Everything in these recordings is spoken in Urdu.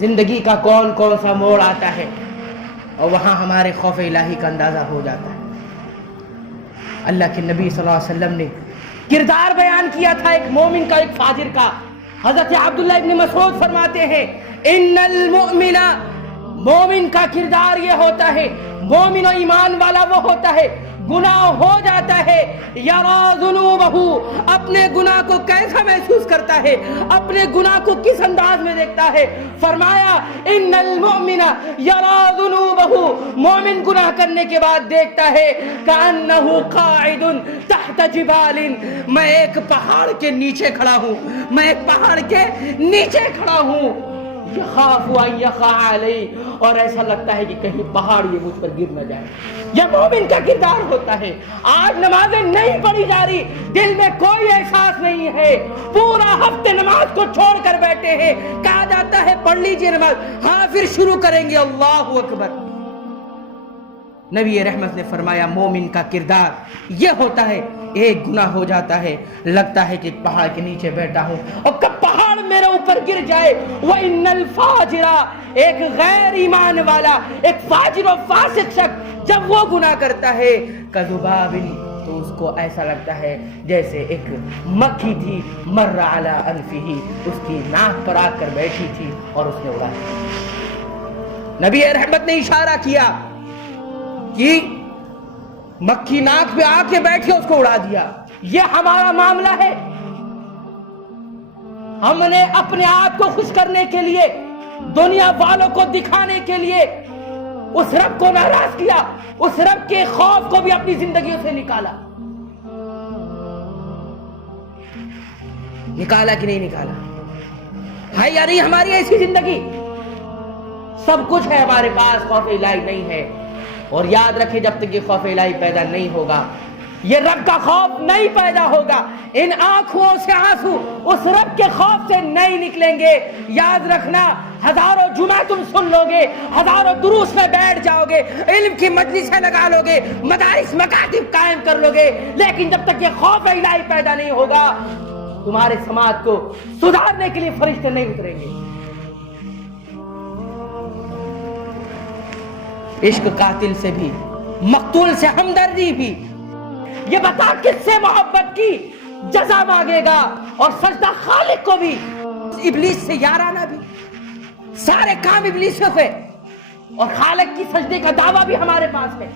زندگی کا کون کون سا موڑ آتا ہے اور وہاں ہمارے خوف الہی کا اندازہ ہو جاتا ہے۔ اللہ کے نبی صلی اللہ علیہ وسلم نے کردار بیان کیا تھا ایک مومن کا، ایک فاجر کا۔ حضرت عبداللہ ابن مسعود فرماتے ہیں ان المؤمن، مومن کا کردار یہ ہوتا ہے، مومن و ایمان والا وہ ہوتا ہے گناہ ہو جاتا ہے، یرا ذنوبہ، اپنے گناہ کو کیسا محسوس کرتا ہے، اپنے گناہ کو کس انداز میں دیکھتا ہے۔ فرمایا ان المؤمن یرا ذنوبہ، مومن گناہ کرنے کے بعد دیکھتا ہے کأنہ قاعد تحت جبال، میں ایک پہاڑ کے نیچے کھڑا ہوں، میں ایک پہاڑ کے نیچے کھڑا ہوں، یخاف ان یقع علی، اور ایسا لگتا ہے کہ کہیں پہاڑ یہ مجھ پر گر نہ جائے۔ یہ مومن کا کردار ہوتا ہے۔ آج نمازیں نہیں پڑھی جا رہی، دل میں کوئی احساس نہیں ہے، پورا ہفتے نماز کو چھوڑ کر بیٹھے ہیں، کہا جاتا ہے پڑھ لیجئے نماز، ہاں پھر شروع کریں گے اللہ اکبر۔ نبی رحمت نے فرمایا مومن کا کردار یہ ہوتا ہے، ایک گناہ ہو جاتا ہے لگتا ہے کہ پہاڑ کے نیچے بیٹھا ہوں اور کب پہاڑ میرے اوپر گر جائے۔ وَإِنَّ الْفَاجِرَ، ایک غیر ایمان والا، ایک فاجر و فاسق شخص جب وہ گناہ کرتا ہے کذباب، تو اس کو ایسا لگتا ہے جیسے ایک مکھی تھی مر علی انفہ، اس کی ناک پر آ کر بیٹھی تھی اور اس نے اڑا دیا۔ نبی رحمت نے اشارہ کیا کہ مکھی ناک پہ آ کے بیٹھے اس کو اڑا دیا۔ یہ ہمارا معاملہ ہے، ہم نے اپنے آپ کو خوش کرنے کے لیے، دنیا والوں کو دکھانے کے لیے اس رب کو ناراض کیا، اس رب کے خوف کو بھی اپنی زندگیوں سے نکالا کہ نہیں نکالا؟ ہے یا نہیں ہماری ایسی زندگی؟ سب کچھ ہے ہمارے پاس، خوف الہی نہیں ہے۔ اور یاد رکھیں جب تک یہ خوف الہی پیدا نہیں ہوگا، یہ رب کا خوف نہیں پیدا ہوگا، ان آنکھوں سے آنسو اس رب کے خوف سے نہیں نکلیں گے۔ یاد رکھنا، ہزاروں جمعہ تم سن لو گے، ہزاروں دروس میں بیٹھ جاؤ گے، علم کی مجلسیں لگا لو گے، مدارس مکاتب قائم کر لو گے، لیکن جب تک یہ خوف الہی پیدا نہیں ہوگا تمہارے سماج کو سدھارنے کے لیے فرشتے نہیں اتریں گے۔ عشق قاتل سے بھی، مقتول سے ہمدردی بھی، یہ بتا کس سے محبت کی جزا مانگے گا، اور سجدہ خالق کو بھی، ابلیس سے یارانہ بھی، سارے کام ابلیسوں سے، اور خالق کی سجدے کا دعویٰ بھی ہمارے پاس ہے،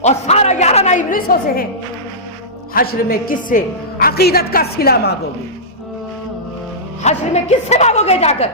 اور سارا یارانہ ابلیسوں سے ہے۔ حشر میں کس سے عقیدت کا صلہ مانگو گے؟ حشر میں کس سے مانگو گے جا کر؟